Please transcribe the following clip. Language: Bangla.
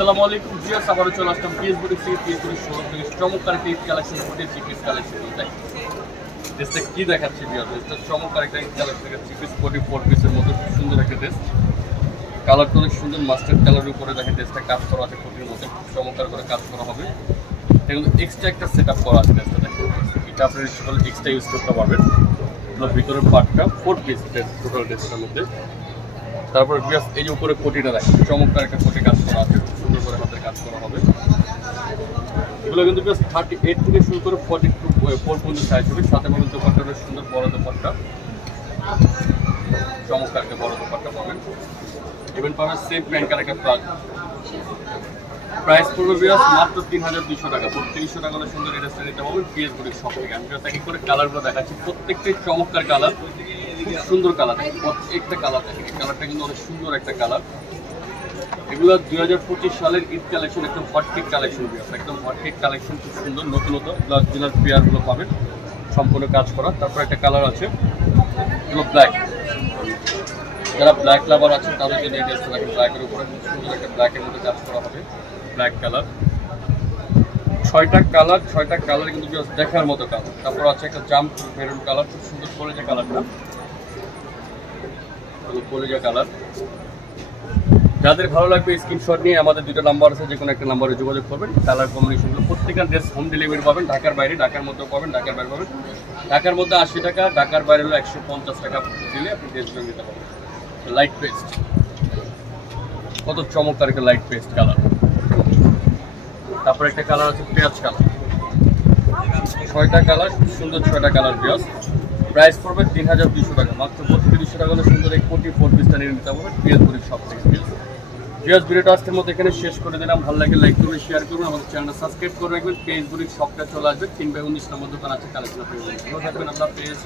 আসসালামু আলাইকুম ভিউয়ার্স, আবারও চলে আসলাম পিএস বুটিক থেকে। পিএস বুটিক শোরুম থেকে চমৎকার একটা ঈদ কালেকশন ফুটে থ্রি পিস কালেকশন ড্রেসটা কি দেখাচ্ছি ভিউয়ার্স, ড্রেসটা চমৎকার একটা ঈদ কালেকশন থেকে থ্রি পিস 44 পিসের মধ্যে খুব সুন্দর একটা ড্রেস। কালারটা অনেক সুন্দর মাস্টার্ড কালারের উপরে দেখেন ড্রেসটা কাজ করা আছে, কোটির মধ্যে চমৎকার করে কাজ করা হবে। এগুলো এক্সট্রা একটা সেট আপ করা আছে ড্রেসটা দেখেন, এটা আপনার সকল এক্সট্রা ইউজ করতে পারবেন। এগুলো ভিতরের পার্টটা 4 পিস ড্রেস টোটাল ড্রেসটার মধ্যে। তারপর ভিউয়ার্স এই যে উপরে কোটিটা দেখেন, চমৎকার একটা কোটি কাজ করা আছে, খুব সুন্দর করে হাতের কাজ করা হবে। এগুলো কিন্তু ভিউয়ার্স 38 থেকে শুরু করে 42 পর্যন্ত সাইজ হবে। সাথে পাবেন দোপাট্টাটা সুন্দর বড় দোপাট্টা, চমৎকার একটা বড় দোপাট্টা পাবেন। ইভেন পাবেন সেম প্যান্ট কালার একটা প্রাইস পড়বে ভিউয়ার্স মাত্র 3200 টাকা। 3200 টাকা হলে সুন্দর এই ড্রেসটা নিতে পারবেন পিএস বুটিক শপ থেকে। আমি এক এক করে কালারগুলো দেখাচ্ছি, প্রত্যেকটাই চমৎকার কালার, খুব সুন্দর কালার। প্রত্যেকটা কালার দেখেন, এই কালারটা কিন্তু অনেক সুন্দর একটা কালার। এগুলো 2025 সালের ঈদ কালেকশন, একদম হটকেক কালেকশন ভিউয়ার্স, একদম হটকেক কালেকশন, খুব সুন্দর নতুনত্ব অরিজিনাল পেয়ারগুলো পাবেন সম্পূর্ণ কাজ করা। তারপর একটা কালার আছে এগুলো ব্ল্যাক, যারা ব্ল্যাক লাভার আছে তাদের জন্য এই ড্রেসটা দেখেন, ব্ল্যাকের উপরে খুব সুন্দর একটা ব্ল্যাকের মধ্যে কাজ করা হবে। ব্ল্যাক কালার, 6টা কালার কিন্তু দেখার মতো কালার। তারপর আছে একটা জাম্প মেরুন কালার, খুব সুন্দর কলেজা কালারটা, কলেজা কালার। যাদের ভালো লাগবে স্ক্রিনশট নিয়ে আমাদের 2টা নাম্বার আছে, যে কোনো একটা নাম্বারে যোগাযোগ করবেন। কালার কম্বিনেশনগুলো প্রত্যেকটা ড্রেস হোম ডেলিভারি পাবেন, ঢাকার বাইরে, ঢাকার মধ্যেও পাবেন, ঢাকার বাইরে পাবেন। ঢাকার মধ্যে 80 টাকা, ঢাকার বাইরে হলো 150 টাকা দিলে আপনি ড্রেসগুলো নিতে পারবেন। লাইট পেস্ট, কত চমৎকার একটা লাইট পেস্ট কালার। তারপর একটা কালার আছে পেঁয়াজ কালার, 6টা কালার, খুব সুন্দর 6টা কালার ভিউয়ার্স। প্রাইস পড়বে 3200 টাকা। মাত্র 3200 টাকা হলে সুন্দর এই 44 পিসটা নিয়ে নিতে পারবেন পিএস বুটিক শপ থেকে। ভিউয়ার্স ভিডিওটা আজকের মতো এখানে শেষ করে দিলাম। ভালো লাগে লাইক করবেন, শেয়ার করবেন, আমাদের চ্যানেলটা সাবস্ক্রাইব করে রাখবেন। পিএস বুটিক শপটা চলে আসবে 3/19 নম্বর দোকান আছে, কালেকশন পেয়ে যাবেন। ভালো থাকবেন, আল্লাহ হাফেজ।